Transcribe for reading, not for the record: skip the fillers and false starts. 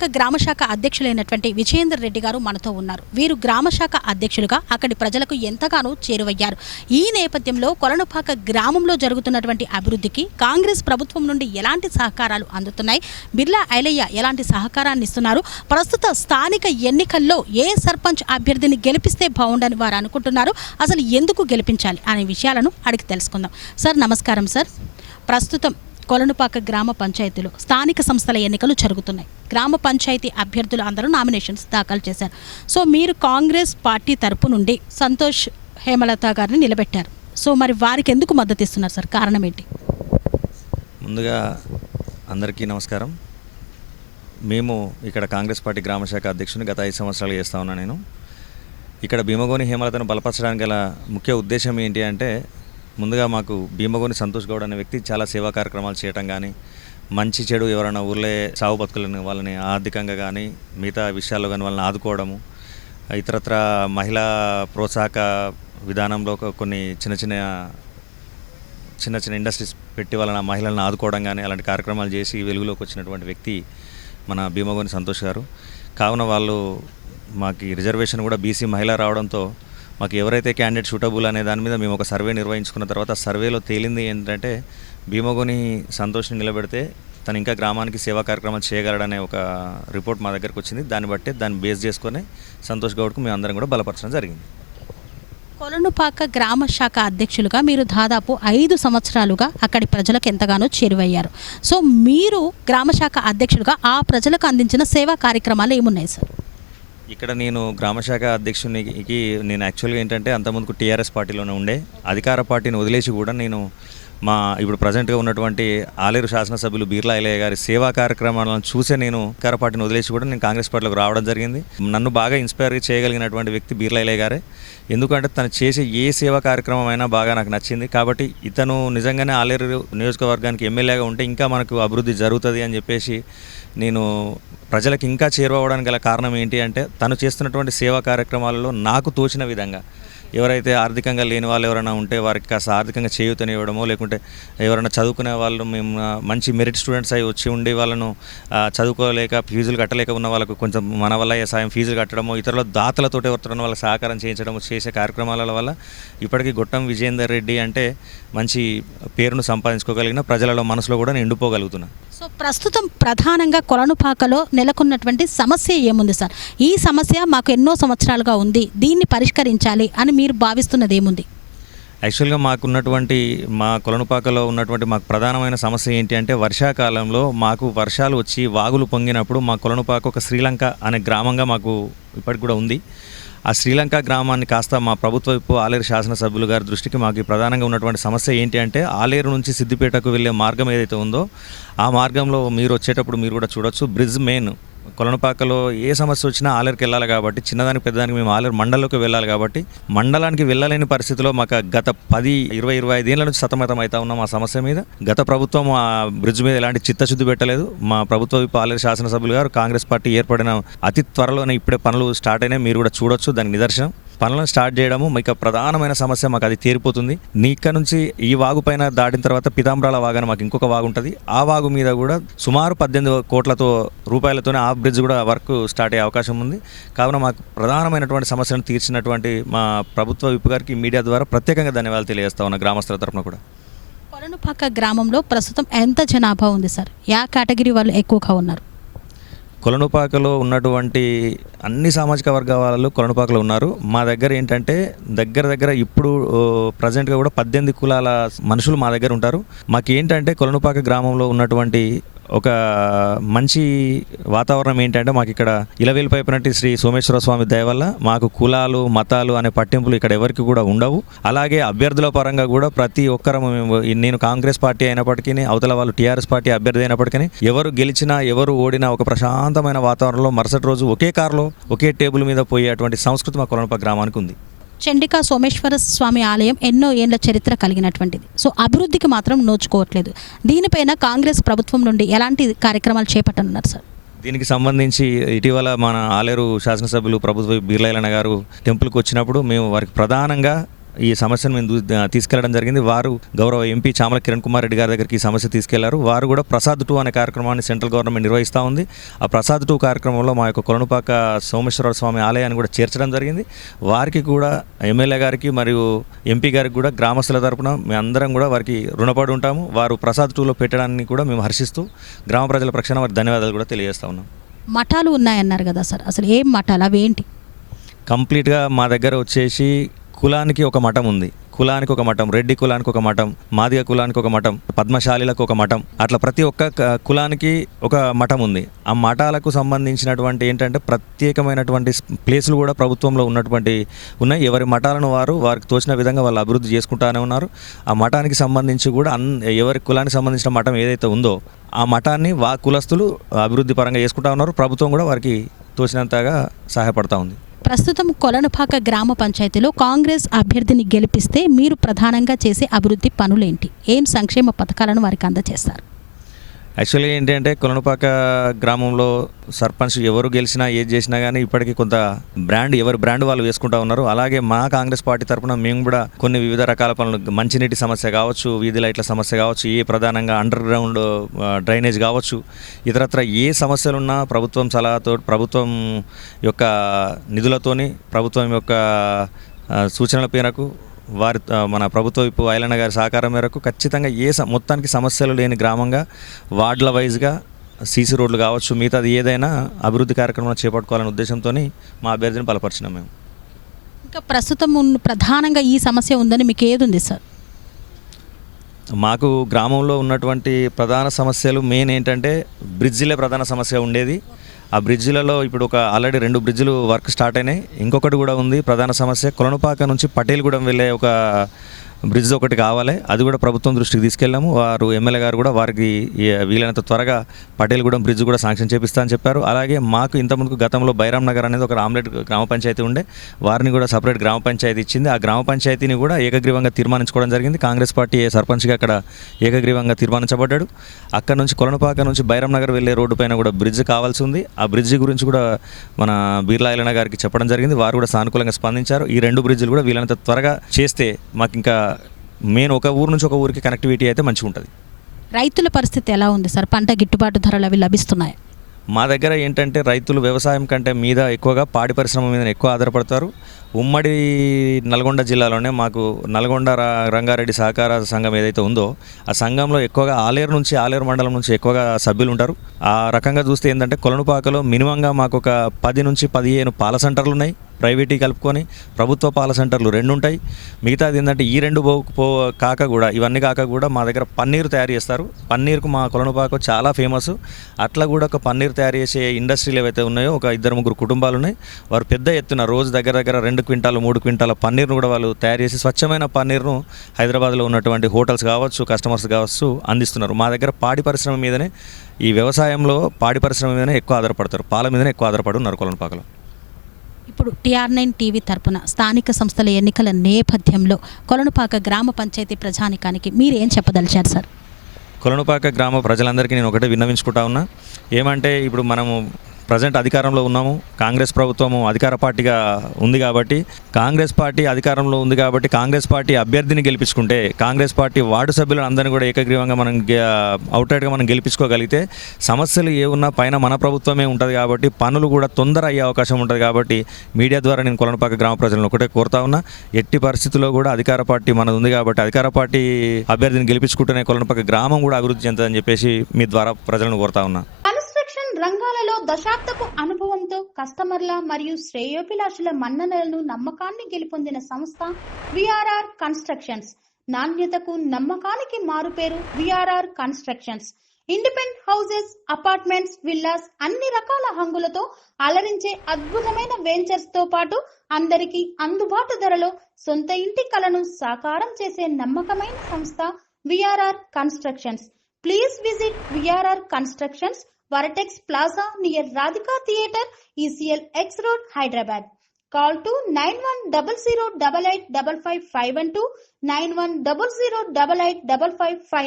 కొలనుపాక గ్రామశాఖ అధ్యక్షులైనటువంటి విజయేందర్ రెడ్డి గారు మనతో ఉన్నారు. వీరు గ్రామశాఖ అధ్యక్షులుగా అక్కడి ప్రజలకు ఎంతగానో చేరువయ్యారు. ఈ నేపథ్యంలో కొలనుపాక గ్రామంలో జరుగుతున్నటువంటి అభివృద్ధికి కాంగ్రెస్ ప్రభుత్వం నుండి ఎలాంటి సహకారాలు అందుతున్నాయి, బిర్లా ఐలయ్య ఎలాంటి సహకారాన్ని ఇస్తున్నారు, ప్రస్తుత స్థానిక ఎన్నికల్లో ఏ సర్పంచ్ అభ్యర్థిని గెలిపిస్తే బాగుండని వారు అనుకుంటున్నారు, అసలు ఎందుకు గెలిపించాలి అనే విషయాలను అడిగి తెలుసుకుందాం. సార్ నమస్కారం. సార్, ప్రస్తుతం కొలనుపాక గ్రామ పంచాయతీలో స్థానిక సంస్థల ఎన్నికలు జరుగుతున్నాయి. గ్రామ పంచాయతీ అభ్యర్థులు అందరూ నామినేషన్స్ దాఖలు చేశారు. సో మీరు కాంగ్రెస్ పార్టీ తరపు నుండి సంతోష్ హేమలత గారిని నిలబెట్టారు. సో మరి వారికి ఎందుకు మద్దతు ఇస్తున్నారు సార్? కారణం ఏంటి? ముందుగా అందరికీ నమస్కారం. మేము ఇక్కడ కాంగ్రెస్ పార్టీ గ్రామశాఖ అధ్యక్షుని గత 5 సంవత్సరాలు చేస్తా ఉన్నాను. నేను ఇక్కడ భీమగోని హేమలతను బలపరచడానికి గల ముఖ్య ఉద్దేశం ఏంటి అంటే, ముందుగా మాకు భీమగోని సంతోష్ గౌడ్ అనే వ్యక్తి చాలా సేవా కార్యక్రమాలు చేయటం కానీ, మంచి చెడు ఎవరైనా ఊర్లే సాగు బతుకులను వాళ్ళని ఆర్థికంగా కానీ మిగతా విషయాల్లో కానీ వాళ్ళని ఆదుకోవడము, ఇతరత్ర మహిళా ప్రోత్సాహక విధానంలో కొన్ని చిన్న చిన్న ఇండస్ట్రీస్ పెట్టి వాళ్ళని మహిళలను ఆదుకోవడం కానీ అలాంటి కార్యక్రమాలు చేసి వెలుగులోకి వచ్చినటువంటి వ్యక్తి మన భీమగోని సంతోష్ గారు. కావున వాళ్ళు మాకు రిజర్వేషన్ కూడా బీసీ మహిళ రావడంతో మాకు ఎవరైతే క్యాండిడేట్ సూటబుల్ అనే దాని మీద మేము ఒక సర్వే నిర్వహించుకున్న తర్వాత సర్వేలో తేలింది ఏంటంటే, భీమగోని సంతోష్ని నిలబెడితే తను ఇంకా గ్రామానికి సేవా కార్యక్రమాలు చేయగలడనే ఒక రిపోర్ట్ మా దగ్గరకు వచ్చింది. దాన్ని బేస్ చేసుకొని సంతోష్ గౌడ్కు మేము అందరం కూడా బలపరచడం జరిగింది. కొలనుపాక గ్రామ శాఖ అధ్యక్షులుగా మీరు దాదాపు 5 సంవత్సరాలుగా అక్కడి ప్రజలకు ఎంతగానో చేరువయ్యారు. సో మీరు గ్రామశాఖ అధ్యక్షులుగా ఆ ప్రజలకు అందించిన సేవా కార్యక్రమాలు ఏమున్నాయి సార్? ఇక్కడ నేను గ్రామశాఖ అధ్యక్షునికి నేను యాక్చువల్గా ఏంటంటే అంతకుముందుకు టీఆర్ఎస్ పార్టీలోనే ఉండే, అధికార పార్టీని వదిలేసి కూడా నేను ఇప్పుడు ప్రజెంట్గా ఉన్నటువంటి ఆలేరు శాసనసభ్యులు బిర్లా ఐలయ్య గారి సేవా కార్యక్రమాలను చూసే నేను అధికార పార్టీని వదిలేసి కూడా నేను కాంగ్రెస్ పార్టీలోకి రావడం జరిగింది. నన్ను బాగా ఇన్స్పైర్ చేయగలిగినటువంటి వ్యక్తి బిర్లా ఐలయ్య గారే. ఎందుకంటే తను చేసే ఏ సేవా కార్యక్రమం అయినా బాగా నాకు నచ్చింది. కాబట్టి ఇతను నిజంగానే ఆలేరు నియోజకవర్గానికి ఎమ్మెల్యేగా ఉంటే ఇంకా మనకు అభివృద్ధి జరుగుతుంది అని చెప్పేసి నేను ప్రజలకు ఇంకా చేరువవడానికి గల కారణం ఏంటి అంటే, తను చేస్తున్నటువంటి సేవా కార్యక్రమాలలో నాకు తోచిన విధంగా ఎవరైతే ఆర్థికంగా లేని వాళ్ళు ఎవరైనా ఉంటే వారికి కాస్త ఆర్థికంగా చేయూతనివ్వడమో, లేకుంటే ఎవరైనా చదువుకునే వాళ్ళు మేము మంచి మెరిట్ స్టూడెంట్స్ అయి వచ్చి ఉండి వాళ్ళను చదువుకోలేక ఫీజులు కట్టలేక ఉన్న వాళ్ళకు కొంచెం మన వల్ల సాయం ఫీజులు కట్టడమో, ఇతరుల దాతలతో ఎవరితో వాళ్ళకి సహకారం చేయించడము చేసే కార్యక్రమాల వల్ల ఇప్పటికీ గొట్టం విజయేందర్ రెడ్డి అంటే మంచి పేరును సంపాదించుకోగలిగిన, ప్రజలలో మనసులో కూడా నిండిపోగలుగుతున్నా. సో ప్రస్తుతం ప్రధానంగా కొలనుపాకలో నెలకొన్నటువంటి సమస్య ఏముంది సార్? ఈ సమస్య మాకు ఎన్నో సంవత్సరాలుగా ఉంది, దీన్ని పరిష్కరించాలి అని మీరు భావిస్తున్నది ఏముంది? యాక్చువల్గా మా కొలనుపాకలో ఉన్నటువంటి మాకు ప్రధానమైన సమస్య ఏంటి అంటే, వర్షాకాలంలో మాకు వర్షాలు వచ్చి వాగులు పొంగినప్పుడు మా కొలనుపాక ఒక శ్రీలంక అనే గ్రామంగా మాకు ఇప్పటికి కూడా ఉంది. ఆ శ్రీలంక గ్రామాన్ని కాస్త మా ప్రభుత్వ వైపు ఆలేరు శాసనసభ్యులు గారి దృష్టికి మాకు ప్రధానంగా ఉన్నటువంటి సమస్య ఏంటి అంటే, ఆలేరు నుంచి సిద్దిపేటకు వెళ్ళే మార్గం ఏదైతే ఉందో ఆ మార్గంలో మీరు వచ్చేటప్పుడు మీరు కూడా చూడొచ్చు, బ్రిడ్జ్ మెయిన్ కొలనుపాకలో ఏ సమస్య వచ్చినా ఆలేరుకి వెళ్ళాలి కాబట్టి, చిన్నదానికి పెద్దదానికి మేము ఆలేరు మండలంలోకి వెళ్ళాలి కాబట్టి, మండలానికి వెళ్ళలేని పరిస్థితిలో మాకు గత 10, 20, 25 ఏళ్ళ నుంచి సతమతం అవుతా ఉన్నాం ఆ సమస్య మీద. గత ప్రభుత్వం ఆ బ్రిడ్జ్ మీద ఎలాంటి చిత్తశుద్ధి పెట్టలేదు. మా ప్రభుత్వ వైపు ఆలేరు శాసనసభ్యులు గారు కాంగ్రెస్ పార్టీ ఏర్పడిన అతి త్వరలోనే ఇప్పుడే పనులు స్టార్ట్ అయినాయి, మీరు కూడా చూడొచ్చు, దానికి నిదర్శనం. పనులను స్టార్ట్ చేయడము మీకు ప్రధానమైన సమస్య, మాకు అది తీరిపోతుంది. ఇక్కడ నుంచి ఈ వాగు పైన దాటిన తర్వాత పితాంబ్రాల వాగు అని మాకు ఇంకొక వాగు ఉంటుంది. ఆ వాగు మీద కూడా సుమారు 18 కోట్ల రూపాయలతోనే ఆ బ్రిడ్జ్ కూడా వర్క్ స్టార్ట్ అయ్యే అవకాశం ఉంది. కావున మాకు ప్రధానమైనటువంటి సమస్యలను తీర్చినటువంటి మా ప్రభుత్వ విప్ గారికి మీడియా ద్వారా ప్రత్యేకంగా ధన్యవాదాలు తెలియజేస్తా ఉన్న గ్రామస్తుల తరఫున కూడా. కొలనుపాక గ్రామంలో ప్రస్తుతం ఎంత జనాభా ఉంది సార్? యా కేటగిరీ వాళ్ళు ఎక్కువగా ఉన్నారు? కొలనుపాకలో ఉన్నటువంటి అన్ని సామాజిక వర్గాల వాళ్ళు కొలనుపాకలో ఉన్నారు. మా దగ్గర ఏంటంటే దగ్గర ఇప్పుడు ప్రజెంట్గా కూడా 18 కులాల మనుషులు మా దగ్గర ఉంటారు. మాకు ఏంటంటే కొలనుపాక గ్రామంలో ఉన్నటువంటి ఒక మంచి వాతావరణం ఏంటంటే, మాకు ఇక్కడ ఇలవేలిపైపునట్టి శ్రీ సోమేశ్వర స్వామి దయ వల్ల మాకు కులాలు మతాలు అనే పట్టింపులు ఇక్కడ ఎవరికి కూడా ఉండవు. అలాగే అభ్యర్థుల పరంగా కూడా ప్రతి ఒక్కరము, నేను కాంగ్రెస్ పార్టీ అయినప్పటికీ అవతల వాళ్ళు టీఆర్ఎస్ పార్టీ అభ్యర్థి అయినప్పటికీ ఎవరు గెలిచినా ఎవరు ఓడినా ఒక ప్రశాంతమైన వాతావరణంలో మరుసటి రోజు ఒకే కారులో ఒకే టేబుల్ మీద పోయేటువంటి సంస్కృతి మా కొలనుపాక గ్రామానికి ఉంది. చండికా సోమేశ్వర స్వామి ఆలయం ఎన్నో ఏళ్ల చరిత్ర కలిగినటువంటిది. సో అభివృద్ధికి మాత్రం నోచుకోవట్లేదు. దీనిపైన కాంగ్రెస్ ప్రభుత్వం నుండి ఎలాంటి కార్యక్రమాలు చేపట్టనున్నారు సార్? దీనికి సంబంధించి ఇటీవల మన ఆలేరు శాసనసభ్యులు ప్రభుత్వ బిర్లా ఐలయ్య గారు టెంపుల్కి వచ్చినప్పుడు మేము వారికి ప్రధానంగా ఈ సమస్యను మేము తీసుకెళ్లడం జరిగింది. వారు గౌరవ ఎంపీ చామల కిరణ్ కుమార్ రెడ్డి గారి దగ్గరికి ఈ సమస్య తీసుకెళ్లారు. వారు కూడా ప్రసాద్ 2 అనే కార్యక్రమాన్ని సెంట్రల్ గవర్నమెంట్ నిర్వహిస్తూ ఉంది. ఆ ప్రసాద్ 2 కార్యక్రమంలో మా యొక్క కొలనుపాక సోమేశ్వర స్వామి ఆలయాన్ని కూడా చేర్చడం జరిగింది. వారికి కూడా ఎమ్మెల్యే గారికి మరియు ఎంపీ గారికి కూడా గ్రామస్తుల తరపున మేము అందరం కూడా వారికి రుణపడి ఉంటాము. వారు ప్రసాద్ 2లో పెట్టడాన్ని కూడా మేము హర్షిస్తూ గ్రామ ప్రజల పక్షాన వారికి ధన్యవాదాలు కూడా తెలియజేస్తా ఉన్నాం. మఠాలు ఉన్నాయన్నారు కదా సార్, అసలు ఏం మఠాలు, అవి ఏంటి? కంప్లీట్గా మా దగ్గర వచ్చేసి కులానికి ఒక మఠం ఉంది, కులానికి ఒక మఠం, రెడ్డి కులానికి ఒక మఠం, మాదిగ కులానికి ఒక మఠం, పద్మశాలిలకు ఒక మఠం, అట్లా ప్రతి ఒక్క కులానికి ఒక మఠం ఉంది. ఆ మఠాలకు సంబంధించినటువంటి ఏంటంటే ప్రత్యేకమైనటువంటి ప్లేసులు కూడా ప్రభుత్వంలో ఉన్నటువంటి ఉన్నాయి. ఎవరి మఠాలను వారికి తోచిన విధంగా వాళ్ళు అభివృద్ధి చేసుకుంటానే ఉన్నారు. ఆ మఠానికి సంబంధించి కూడా ఎవరి కులానికి సంబంధించిన మఠం ఏదైతే ఉందో ఆ మఠాన్ని కులస్తులు అభివృద్ధి పరంగా చేసుకుంటా ఉన్నారు. ప్రభుత్వం కూడా వారికి తోచినంతగా సహాయపడతా ఉంది. ప్రస్తుతం కొలనుపాక గ్రామ పంచాయతీలో కాంగ్రెస్ అభ్యర్థిని గెలిపిస్తే మీరు ప్రధానంగా చేసే అభివృద్ధి పనులేంటి? ఏం సంక్షేమ పథకాలను వారికి అందజేస్తారు? యాక్చువల్లీ ఏంటంటే కొలనుపాక గ్రామంలో సర్పంచ్ ఎవరు గెలిచినా ఏది చేసినా కానీ ఇప్పటికీ కొంత ఎవరి బ్రాండ్ వాళ్ళు వేసుకుంటా ఉన్నారు. అలాగే మా కాంగ్రెస్ పార్టీ తరఫున మేము కూడా కొన్ని వివిధ రకాల పనులు, మంచినీటి సమస్య కావచ్చు, వీధి లైట్ల సమస్య కావచ్చు, ప్రధానంగా అండర్ గ్రౌండ్ డ్రైనేజ్ కావచ్చు, ఇతరత్ర ఏ సమస్యలున్నా ప్రభుత్వం సలహాతో, ప్రభుత్వం యొక్క నిధులతోని, ప్రభుత్వం యొక్క సూచనల మేరకు మన ప్రభుత్వ విప్పు ఐలన్న గారి సహకారం మేరకు ఖచ్చితంగా మొత్తానికి సమస్యలు లేని గ్రామంగా వార్డుల వైజ్గా సీసీ రోడ్లు కావచ్చు, మిగతాది ఏదైనా అభివృద్ధి కార్యక్రమాలు చేపట్టుకోవాలనే ఉద్దేశంతో మా అభ్యర్థిని బలపరిచినాం మేము. ఇంకా ప్రస్తుతం ప్రధానంగా ఈ సమస్య ఉందని మీకు ఏది ఉంది సార్? మాకు గ్రామంలో ఉన్నటువంటి ప్రధాన సమస్యలు మెయిన్ ఏంటంటే బ్రిడ్జిలే ప్రధాన సమస్య ఉండేది. ఆ బ్రిడ్జిలలో ఇప్పుడు ఆల్రెడీ 2 బ్రిడ్జిలు వర్క్ స్టార్ట్ అయినాయి. ఇంకొకటి కూడా ఉంది ప్రధాన సమస్య, కొలనుపాక నుంచి పటేల్గూడెం వెళ్ళే ఒక బ్రిడ్జ్ ఒకటి కావాలి. అది కూడా ప్రభుత్వం దృష్టికి తీసుకెళ్ళాము. వారు ఎమ్మెల్యే గారు కూడా వారికి వీలైనంత త్వరగా పటేల్గూడెం బ్రిడ్జ్ కూడా శాంక్షన్ చేపిస్తా అని చెప్పారు. అలాగే మాకు ఇంతకుముందు గతంలో బైరామ్ నగర్ అనేది ఒక రామ్లెట్ గ్రామ పంచాయతీ ఉండే, వారిని కూడా సపరేట్ గ్రామ పంచాయతీ ఇచ్చింది. ఆ గ్రామ పంచాయతీని కూడా ఏకగ్రీవంగా తీర్మానించుకోవడం జరిగింది. కాంగ్రెస్ పార్టీ సర్పంచ్గా అక్కడ ఏకగ్రీవంగా తీర్మానించబడ్డాడు. అక్కడ నుంచి కొలనుపాక నుంచి బైరామ్ నగర్ వెళ్ళే రోడ్డు పైన కూడా బ్రిడ్జ్ కావాల్సి ఉంది. ఆ బ్రిడ్జ్ గురించి కూడా మన బీర్లా ఐలన్న గారికి చెప్పడం జరిగింది. వారు కూడా సానుకూలంగా స్పందించారు. ఈ 2 బ్రిడ్జిలు కూడా వీలైనంత త్వరగా చేస్తే మాకు ఇంకా మెయిన్ ఒక ఊరు నుంచి ఒక ఊరికి కనెక్టివిటీ అయితే మంచిగా ఉంటుంది. రైతుల పరిస్థితి ఎలా ఉంది సార్? పంట గిట్టుబాటు ధరలు అవి లభిస్తున్నాయి? మా దగ్గర ఏంటంటే రైతులు వ్యవసాయం కంటే మీద ఎక్కువగా పాడి పరిశ్రమ మీద ఎక్కువ ఆధారపడతారు. ఉమ్మడి నల్గొండ జిల్లాలోనే మాకు నల్గొండ రంగారెడ్డి సహకార సంఘం ఏదైతే ఉందో ఆ సంఘంలో ఎక్కువగా ఆలేరు మండలం నుంచి ఎక్కువగా సభ్యులు ఉంటారు. ఆ రకంగా చూస్తే ఏంటంటే కొలనుపాకలో మినిమంగా మాకు ఒక 10 నుంచి 15 పాల సెంటర్లు ఉన్నాయి, ప్రైవేటీ కలుపుకొని. ప్రభుత్వ పాల సెంటర్లు 2 ఉంటాయి. మిగతాది ఏంటంటే ఈ 2 ఇవన్నీ కాక కూడా మా దగ్గర పన్నీరు తయారు చేస్తారు. పన్నీరుకు మా కొలనుపాక చాలా ఫేమస్. అట్లా కూడా ఒక పన్నీరు తయారు చేసే ఇండస్ట్రీలు ఏవైతే ఉన్నాయో ఒక 2-3 కుటుంబాలు ఉన్నాయి. వారు పెద్ద ఎత్తున రోజు దగ్గర 2 క్వింటాలు 3 క్వింటాల పన్నీర్ను కూడా వాళ్ళు తయారు చేసి స్వచ్ఛమైన పన్నీర్ను హైదరాబాద్లో ఉన్నటువంటి హోటల్స్ కావచ్చు, కస్టమర్స్ కావచ్చు అందిస్తున్నారు. మా దగ్గర పాడి పరిశ్రమ మీదనే, ఈ వ్యవసాయంలో పాడి పరిశ్రమ మీదనే ఎక్కువ ఆధారపడతారు, పాల మీదనే ఎక్కువ ఆధారపడి ఉన్నారు కొలనుపాకలో. ఇప్పుడు TR9 టీవీ తరపున స్థానిక సంస్థల ఎన్నికల నేపథ్యంలో కొలనుపాక గ్రామ పంచాయతీ ప్రజానికానికి మీరు ఏం చెప్పదలిచారు సార్? కొలనుపాక గ్రామ ప్రజలందరికీ నేను ఒకటే విన్నవించుకుంటా ఉన్నా. ఏమంటే ఇప్పుడు మనము ప్రజెంట్ అధికారంలో ఉన్నాము, కాంగ్రెస్ ప్రభుత్వము అధికార పార్టీగా ఉంది కాబట్టి, కాంగ్రెస్ పార్టీ అధికారంలో ఉంది కాబట్టి కాంగ్రెస్ పార్టీ అభ్యర్థిని గెలిపించుకుంటే, కాంగ్రెస్ పార్టీ వార్డు సభ్యులను అందరినీ కూడా ఏకగ్రీవంగా మనం అవుట్రైట్గా మనం గెలిపించుకోగలిగితే సమస్యలు ఏ ఉన్నా పైన మన ప్రభుత్వమే ఉంటుంది కాబట్టి పనులు కూడా తొందర అయ్యే అవకాశం ఉంటుంది. కాబట్టి మీడియా ద్వారా నేను కొలనుపాక గ్రామ ప్రజలను ఒకటే కోరుతా ఉన్నా, ఎట్టి పరిస్థితుల్లో కూడా అధికార పార్టీ మనది ఉంది కాబట్టి అధికార పార్టీ అభ్యర్థిని గెలిపించుకుంటేనే కొలనుపాక గ్రామం కూడా అభివృద్ధి చెందుతుందని చెప్పేసి మీ ద్వారా ప్రజలను కోరుతా ఉన్నా. రంగాలలో దశాబ్దపు అనుభవంతో కస్టమర్ల మరియు శ్రేయోభిలాషుల మన్ననలను నమ్మకాన్ని గెలుపొందిన సంస్థ విఆర్ఆర్ కన్స్ట్రక్షన్స్. నాణ్యతకు నమ్మకానికి మారుపేరు VRR constructions. Independent houses, apartments, villas అన్ని రకాల హంగులతో అలరించే అద్భుతమైన వెంచర్స్ తో పాటు అందరికీ అందుబాటు ధరలో సొంత ఇంటి కలను సాకారం చేసే నమ్మకమైన సంస్థ VRR constructions. Please visit VRR constructions, Varatex Plaza near Radhika Theatre, ECL X Road, Hyderabad. Call to 9100885552, 9100885559.